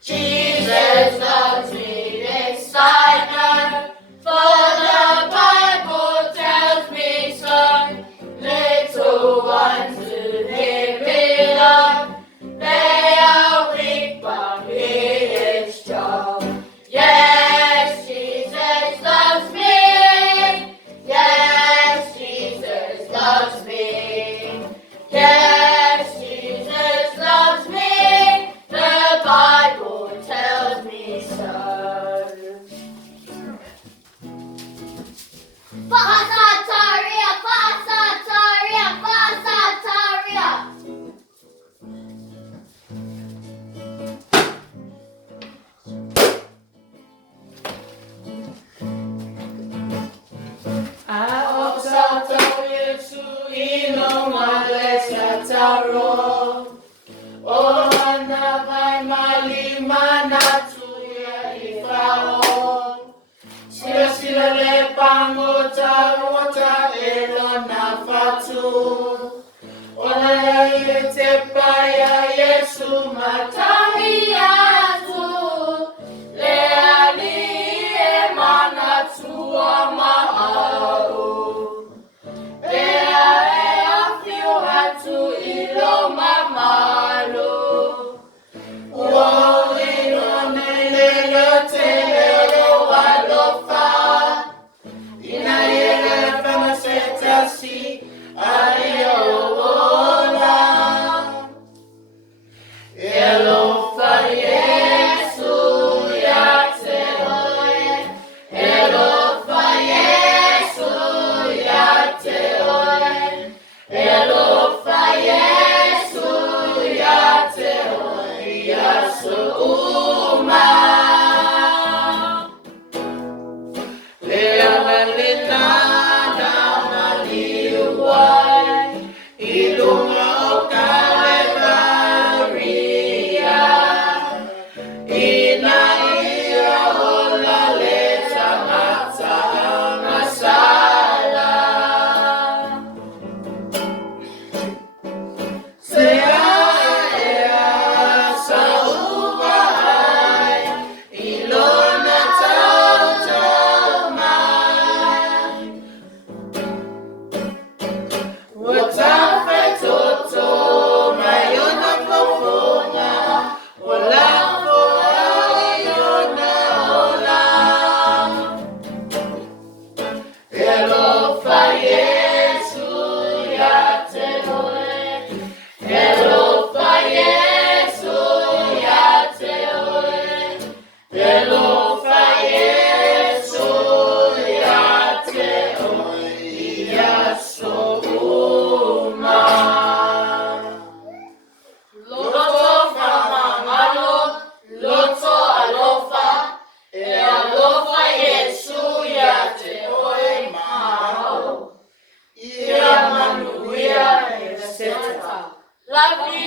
Jesus loves me beside her, for the Bible tells me so. Little ones to him belong, they are weak but he is strong. Yes, Jesus loves me. Yes, Jesus loves me. Yes, Jesus loves me. The Bible tells me so. Pasataria, pasataria, pasataria. Tautau Iesu ino malesa taro. O hana vai malimana tuya ifao. Sila le pango tarota elo na fatu. Ona ya te paya Yesu matami atu. Le ali e mana tua maau. Ea e afio atu ilo mamalo. Uo ilo nelelo te lelo alofa. Ina ele fama setasi ariola. Alofa Iesu ya te oe. Alofa Iesu ya te oe. Alofa Iesu ya te oe. Yasu uma. Lea malina na maliuai. Ilunga o Calvaria. Ina ia ola leta mata masala. Sea ea sauvai. Ilona tautau mai. Watafe toto mayona fofona. Ola foayona ola. Alofa Iesu ya te oe. Alofa Iesu ya te oe. Alofa Iesu ya te oe. Yasu uma. Loto famangalo, loto alofa. E alofa Iesu ya te oe mao. Ia manuia e seta. Love you.